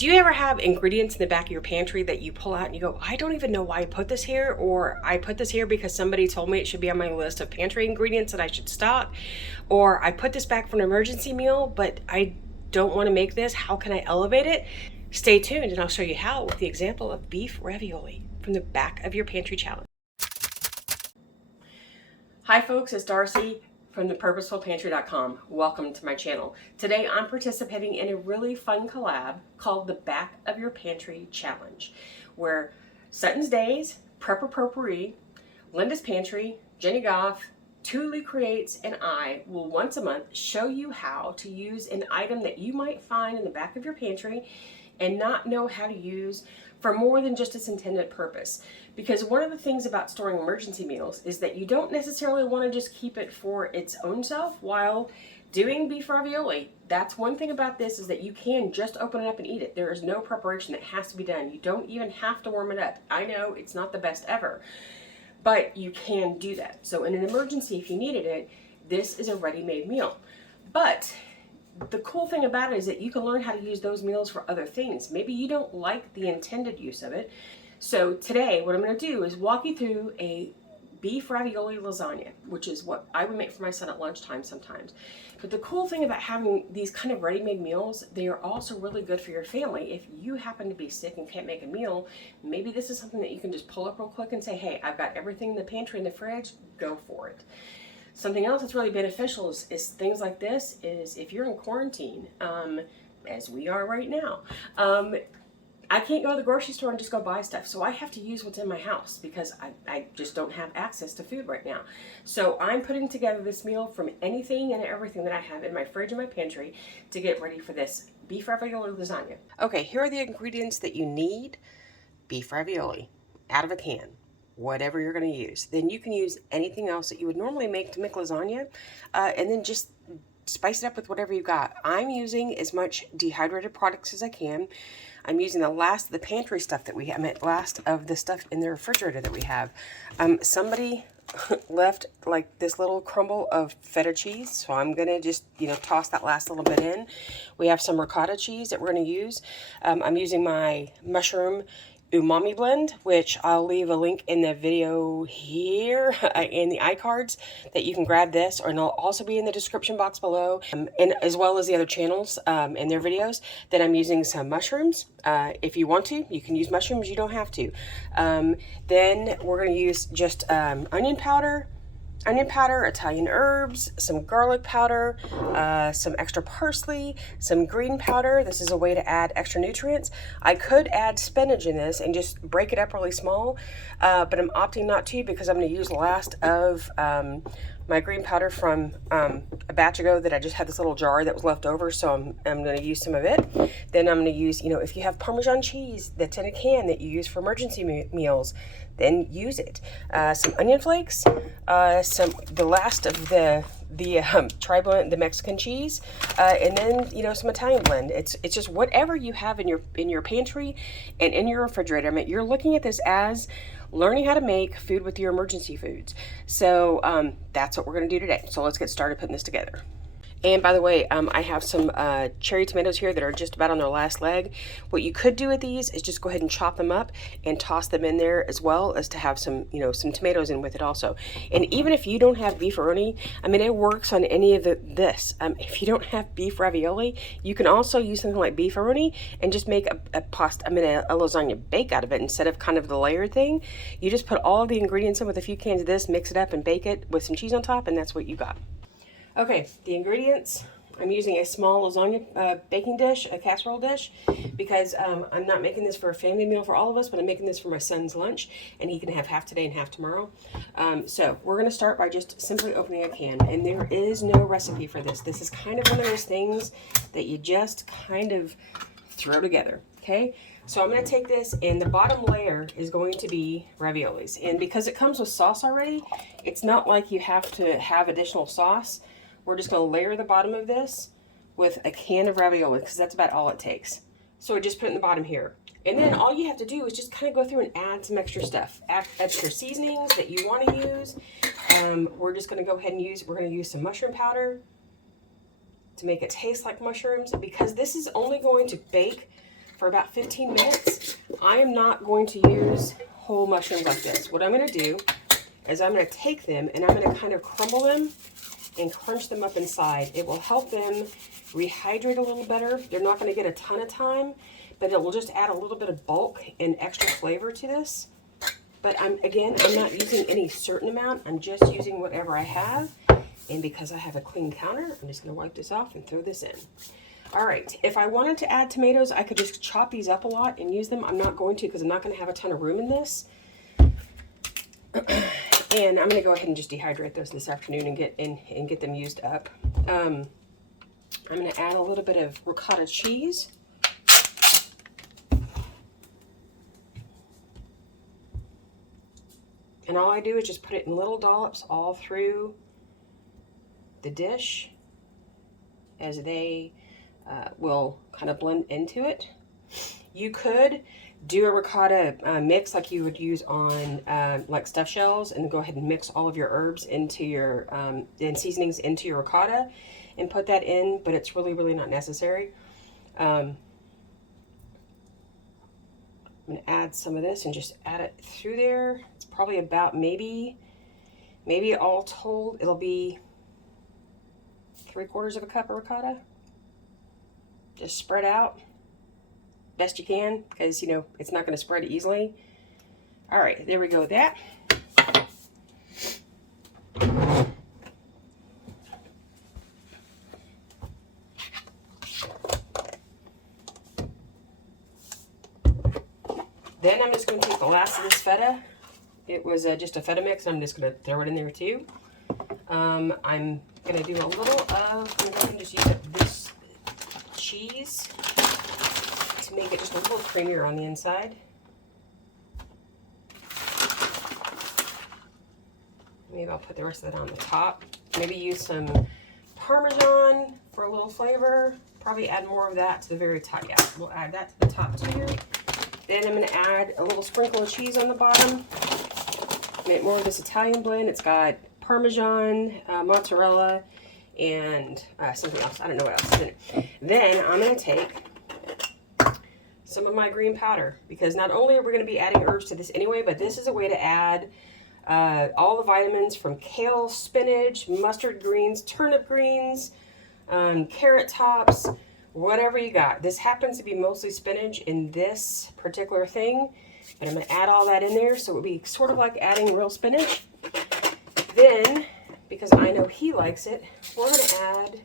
Do you ever have ingredients in the back of your pantry that you pull out and you go, I don't even know why I put this here, or I put this here because somebody told me it should be on my list of pantry ingredients that I should stock, or I put this back for an emergency meal, but I don't want to make this. How can I elevate it? Stay tuned and I'll show you how with the example of beef ravioli from the back of your pantry challenge. Hi folks, it's Darcy from the Purposefulpantry.com. Welcome to my channel. Today I'm participating in a really fun collab called the Back of Your Pantry Challenge, where Sutton's Days, Prepper Potpourri, Linda's Pantry, Jenny Goff, Tulu Creates, and I will once a month show you how to use an item that you might find in the back of your pantry and not know how to use for more than just its intended purpose. Because one of the things about storing emergency meals is that you don't necessarily want to just keep it for its own self while doing beef ravioli. That's one thing about this, is that you can just open it up and eat it. There is no preparation that has to be done. You don't even have to warm it up. I know it's not the best ever, but you can do that. So in an emergency, if you needed it, this is a ready-made meal. But the cool thing about it is that you can learn how to use those meals for other things. Maybe you don't like the intended use of it. So today, what I'm going to do is walk you through a beef ravioli lasagna, which is what I would make for my son at lunchtime sometimes. But the cool thing about having these kind of ready-made meals, they are also really good for your family. If you happen to be sick and can't make a meal, maybe this is something that you can just pull up real quick and say, hey, I've got everything in the pantry, in the fridge, go for it. Something else that's really beneficial is things like this, is if you're in quarantine, as we are right now, I can't go to the grocery store and just go buy stuff. So I have to use what's in my house because I just don't have access to food right now. So I'm putting together this meal from anything and everything that I have in my fridge and my pantry to get ready for this beef ravioli lasagna. Okay, here are the ingredients that you need. Beef ravioli out of a can, whatever you're going to use. Then you can use anything else that you would normally make to make lasagna, and then just spice it up with whatever you got. I'm using as much dehydrated products as I can. I'm using the last of the pantry stuff that we have, last of the stuff in the refrigerator that we have. Somebody left like this little crumble of feta cheese, so I'm gonna just, toss that last little bit in. We have some ricotta cheese that we're gonna use. I'm using my mushroom umami blend, which I'll leave a link in the video here in the iCards that you can grab this, and it'll also be in the description box below, and as well as the other channels in their videos. Then I'm using some mushrooms. If you want to, you can use mushrooms. You don't have to. Then we're going to use just onion powder, Italian herbs, some garlic powder, some extra parsley, some green powder. This is a way to add extra nutrients. I could add spinach in this and just break it up really small, but I'm opting not to because I'm going to use the last of my green powder from a batch ago that I just had this little jar that was left over, so I'm going to use some of it. Then I'm going to use, if you have Parmesan cheese that's in a can that you use for emergency meals, then use it. Some onion flakes, the last of the tri-blend, the Mexican cheese, and then some Italian blend. It's just whatever you have in your pantry and in your refrigerator. I mean, you're looking at this as learning how to make food with your emergency foods. So that's what we're going to do today. So let's get started putting this together. And by the way, I have some cherry tomatoes here that are just about on their last leg. What you could do with these is just go ahead and chop them up and toss them in there, as well as to have some, some tomatoes in with it also. And even if you don't have beefaroni, I mean, it works on any of this. If you don't have beef ravioli, you can also use something like beefaroni and just make a lasagna bake out of it instead of kind of the layered thing. You just put all the ingredients in with a few cans of this, mix it up, and bake it with some cheese on top, and that's what you got. Okay, the ingredients, I'm using a small lasagna baking dish, a casserole dish, because I'm not making this for a family meal for all of us, but I'm making this for my son's lunch, and he can have half today and half tomorrow. So we're going to start by just simply opening a can, and there is no recipe for this. This is kind of one of those things that you just kind of throw together, okay? So I'm going to take this, and the bottom layer is going to be raviolis. And because it comes with sauce already, it's not like you have to have additional sauce. We're just going to layer the bottom of this with a can of ravioli, because that's about all it takes. So I just put it in the bottom here. And then all you have to do is just kind of go through and add some extra stuff, extra seasonings that you want to use. We're just going to go ahead and we're going to use some mushroom powder to make it taste like mushrooms, because this is only going to bake for about 15 minutes. I am not going to use whole mushrooms like this. What I'm going to do is I'm going to take them and I'm going to kind of crumble them and crunch them up inside. It will help them rehydrate a little better. They're not going to get a ton of time, but it will just add a little bit of bulk and extra flavor to this. But I'm not using any certain amount. I'm just using whatever I have. And because I have a clean counter, I'm just going to wipe this off and throw this in. All right, if I wanted to add tomatoes, I could just chop these up a lot and use them. I'm not going to because I'm not going to have a ton of room in this. And I'm going to go ahead and just dehydrate those this afternoon and get them used up. I'm going to add a little bit of ricotta cheese. And all I do is just put it in little dollops all through the dish as they will kind of blend into it. You could do a ricotta mix like you would use on like stuffed shells, and go ahead and mix all of your herbs into your and seasonings into your ricotta and put that in, but it's really, really not necessary. I'm going to add some of this and just add it through there. It's probably about maybe all told, it'll be 3/4 of a cup of ricotta. Just spread out best you can, because, you know, it's not going to spread easily. All right, there we go with that. Then I'm just going to take the last of this feta. It was just a feta mix. I'm just going to throw it in there too. I'm going to do a little of, I'm going to just use up this cheese to make it just a little creamier on the inside. Maybe I'll put the rest of that on the top. Maybe use some Parmesan for a little flavor. Probably add more of that to the very top. Yeah, we'll add that to the top too. Then I'm going to add a little sprinkle of cheese on the bottom. Make more of this Italian blend. It's got Parmesan, mozzarella, and something else. I don't know what else is in it. Then I'm going to take some of my green powder, because not only are we going to be adding herbs to this anyway, but this is a way to add all the vitamins from kale, spinach, mustard greens, turnip greens, carrot tops, whatever you got. This happens to be mostly spinach in this particular thing, but I'm going to add all that in there, so it will be sort of like adding real spinach. Then, because I know he likes it, we're going to add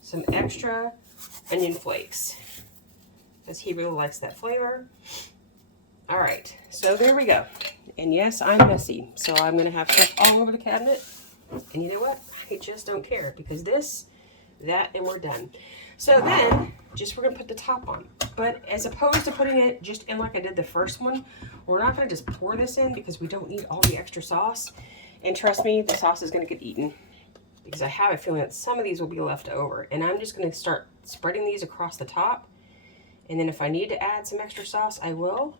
some extra onion flakes, because he really likes that flavor. All right, so there we go. And yes, I'm messy, so I'm going to have stuff all over the cabinet. And you know what? I just don't care, because this, that, and we're done. So then, we're going to put the top on. But as opposed to putting it just in like I did the first one, we're not going to just pour this in, because we don't need all the extra sauce. And trust me, the sauce is going to get eaten, because I have a feeling that some of these will be left over. And I'm just going to start spreading these across the top. And then if I need to add some extra sauce, I will.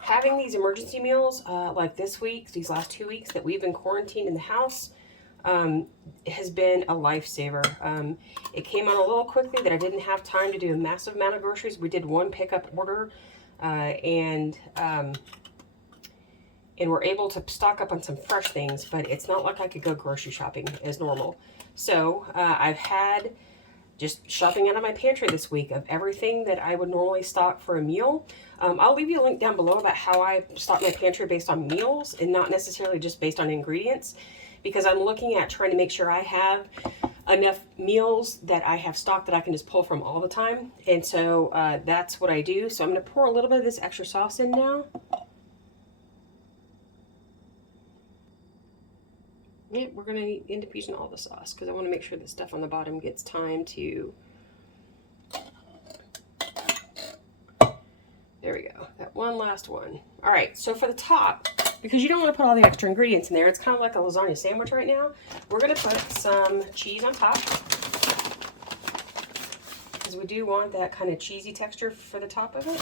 Having these emergency meals like this week, these last 2 weeks that we've been quarantined in the house, has been a lifesaver. It came on a little quickly that I didn't have time to do a massive amount of groceries. We did one pickup order, and we're able to stock up on some fresh things, but it's not like I could go grocery shopping as normal. So I've had just shopping out of my pantry this week of everything that I would normally stock for a meal. I'll leave you a link down below about how I stock my pantry based on meals and not necessarily just based on ingredients, because I'm looking at trying to make sure I have enough meals that I have stock that I can just pull from all the time. And so that's what I do. So I'm going to pour a little bit of this extra sauce in now. Yeah, we're going to end up using all the sauce because I want to make sure the stuff on the bottom gets time to... There we go. That one last one. All right, so for the top, because you don't want to put all the extra ingredients in there, it's kind of like a lasagna sandwich right now, we're going to put some cheese on top, because we do want that kind of cheesy texture for the top of it.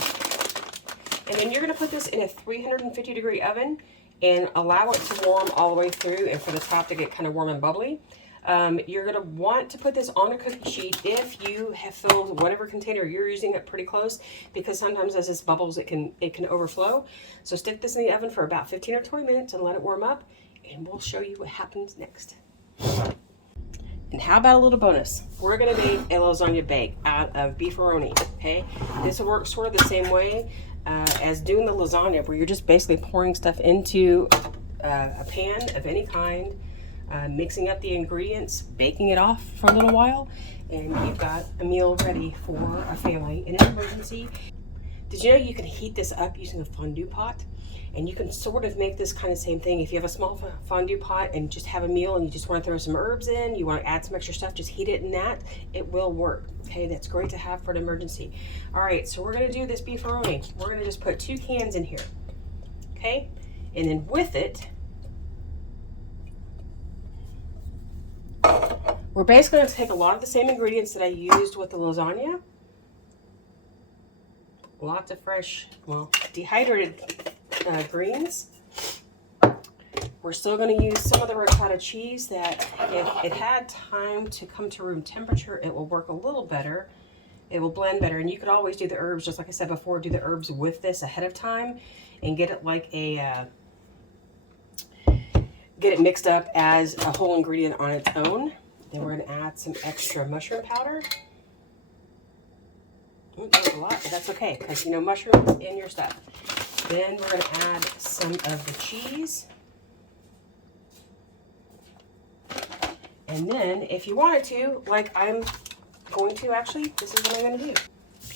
And then you're going to put this in a 350-degree oven and allow it to warm all the way through and for the top to get kind of warm and bubbly. You're going to want to put this on a cookie sheet if you have filled whatever container you're using up pretty close, because sometimes as this bubbles it can overflow. So stick this in the oven for about 15 or 20 minutes and let it warm up, and we'll show you what happens next. And how about a little bonus? We're going to make a lasagna bake out of beefaroni, okay? This will work sort of the same way as doing the lasagna, where you're just basically pouring stuff into a pan of any kind, mixing up the ingredients, baking it off for a little while, and you've got a meal ready for a family in an emergency. Did you know you can heat this up using a fondue pot? And you can sort of make this kind of same thing. If you have a small fondue pot and just have a meal and you just want to throw some herbs in, you want to add some extra stuff, just heat it in that. It will work. Okay, that's great to have for an emergency. All right, so we're going to do this beefaroni. We're going to just put 2 cans in here. Okay, and then with it, we're basically going to take a lot of the same ingredients that I used with the lasagna. Lots of fresh, well, dehydrated greens. We're still going to use some of the ricotta cheese that if it had time to come to room temperature, it will work a little better. It will blend better. And you could always do the herbs, just like I said before, do the herbs with this ahead of time and get it like a, get it mixed up as a whole ingredient on its own. Then we're going to add some extra mushroom powder. Ooh, that was a lot, but that's okay, because you know mushrooms in your stuff. Then we're going to add some of the cheese. And then if you wanted to, like I'm going to actually, this is what I'm going to do.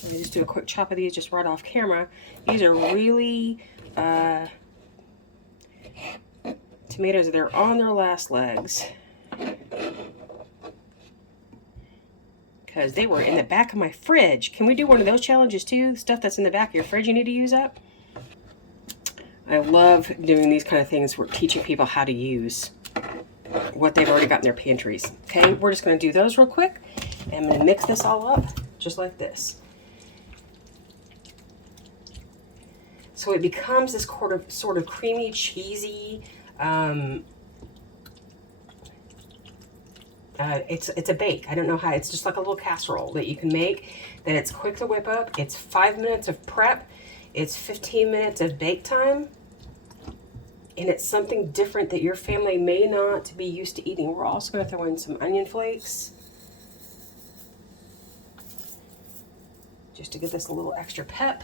Let me just do a quick chop of these just right off camera. These are really tomatoes. They're on their last legs, because they were in the back of my fridge. Can we do one of those challenges too? Stuff that's in the back of your fridge you need to use up? I love doing these kind of things. We're teaching people how to use what they've already got in their pantries. Okay, we're just going to do those real quick. And I'm going to mix this all up just like this. So it becomes this sort of creamy, cheesy, it's a bake. I don't know how, it's just like a little casserole that you can make, that it's quick to whip up. It's 5 minutes of prep. It's 15 minutes of bake time. And it's something different that your family may not be used to eating. We're also going to throw in some onion flakes, just to give this a little extra pep.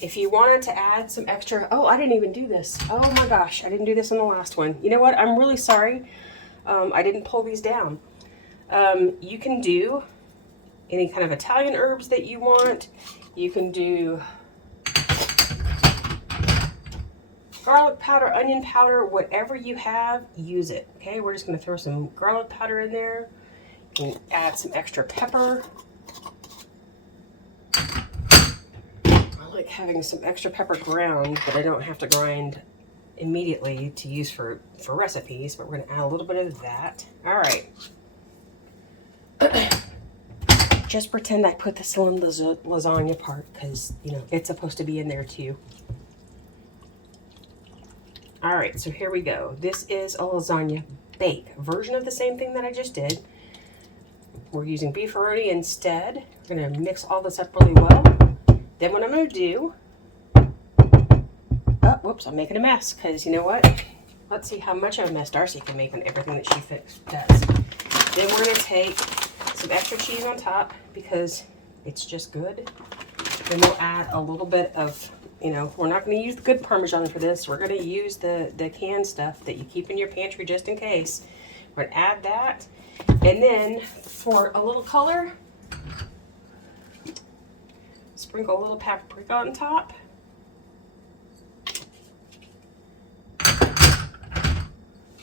If you wanted to add some extra, oh, I didn't even do this. Oh my gosh, I didn't do this in the last one. You know what? I'm really sorry. I didn't pull these down. You can do any kind of Italian herbs that you want. You can do garlic powder, onion powder, whatever you have, use it. Okay, we're just going to throw some garlic powder in there. You can add some extra pepper. I like having some extra pepper ground, but I don't have to grind immediately to use for recipes, but we're going to add a little bit of that. All right. Just pretend I put this in the lasagna part, because, you know, it's supposed to be in there too. All right, so here we go. This is a lasagna bake version of the same thing that I just did. We're using beefaroni instead. We're going to mix all this up really well. Then what I'm going to do, oh, whoops, I'm making a mess, because you know what? Let's see how much of a mess Darcy can make on everything that she does. Then we're going to take some extra cheese on top, because it's just good. Then we'll add a little bit of, you know, we're not going to use the good Parmesan for this. We're going to use the canned stuff that you keep in your pantry just in case. We're going to add that. And then for a little color, sprinkle a little paprika on top.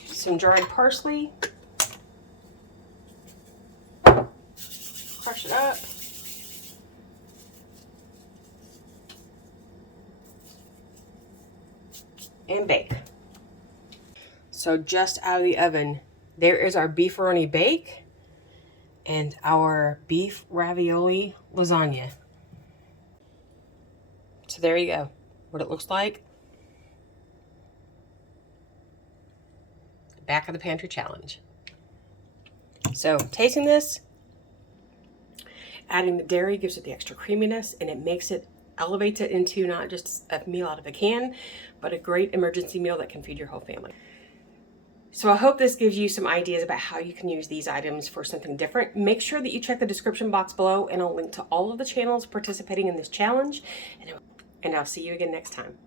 Some dried parsley. Crush it up. And bake. So just out of the oven, there is our beefaroni bake and our beef ravioli lasagna. So there you go. what it looks like. Back of the Pantry challenge. So tasting this, adding the dairy gives it the extra creaminess, and it makes it, elevates it into not just a meal out of a can, but a great emergency meal that can feed your whole family. So I hope this gives you some ideas about how you can use these items for something different. Make sure that you check the description box below, and I'll link to all of the channels participating in this challenge, and I'll see you again next time.